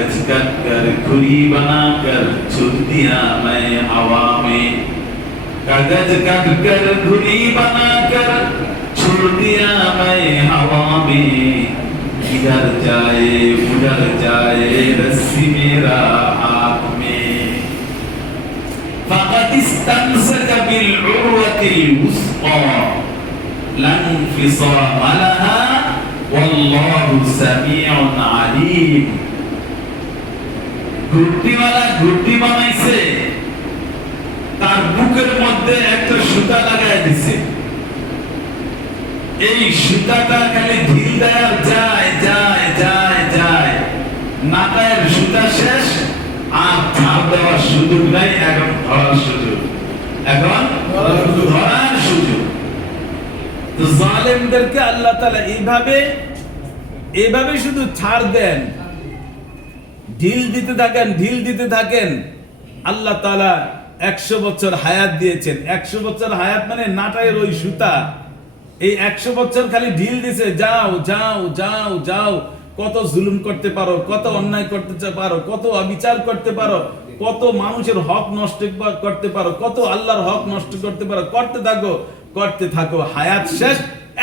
कागज कट कर खुरी बनाकर छुड़ दिया मैं हवा में कागज कट कर खुरी बनाकर छोड़ दिया मैं हवा में किधर जाए उधर जाए रस्सी मेरा हाथ में फक़द इस्तमसक बिल-उर्वतिल वुस्क़ा लन फिसाम लहा वल्लाहु समीउन आलीम ঘুরটিওয়ালা ঘুরটি বানাইছে তার বুকের মধ্যে একটা সুতা লাগায় দিছে এই সুতাটা খালি ঢিল দেওয়া যায় যায় যায় যায় নাটায়ের সুতা শেষ আর ধার দেওয়ার সুযোগ নাই এখন ধরার সুযোগ এখন ধরার সুযোগ তো জালেমদেরকে আল্লাহ তাআলা এইভাবে শুধু ছাড় দেন ঢিল দিতে থাকেন আল্লাহ তাআলা 100 বছর হায়াত দিয়েছেন 100 বছর হায়াত মানে নাটায়ের ওই সুতা এই 100 বছর খালি ঢিল দিছে যাও যাও যাও যাও কত জুলুম করতে পারো কত অন্যায় করতে পারো কত অবিচার করতে পারো কত মানুষের হক নষ্ট করতে পারো কত আল্লাহর হক নষ্ট করতে পারো করতে থাকো হায়াত শেষ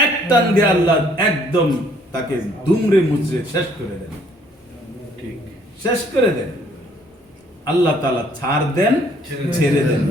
এক টান দিয়ে আল্লাহ একদম তাকে দুমড়ে মুচড়ে শেষ করে দেন ঠিক শেষ করে দেন আল্লাহ তাআলা ছাড় দেন ছেড়ে দেন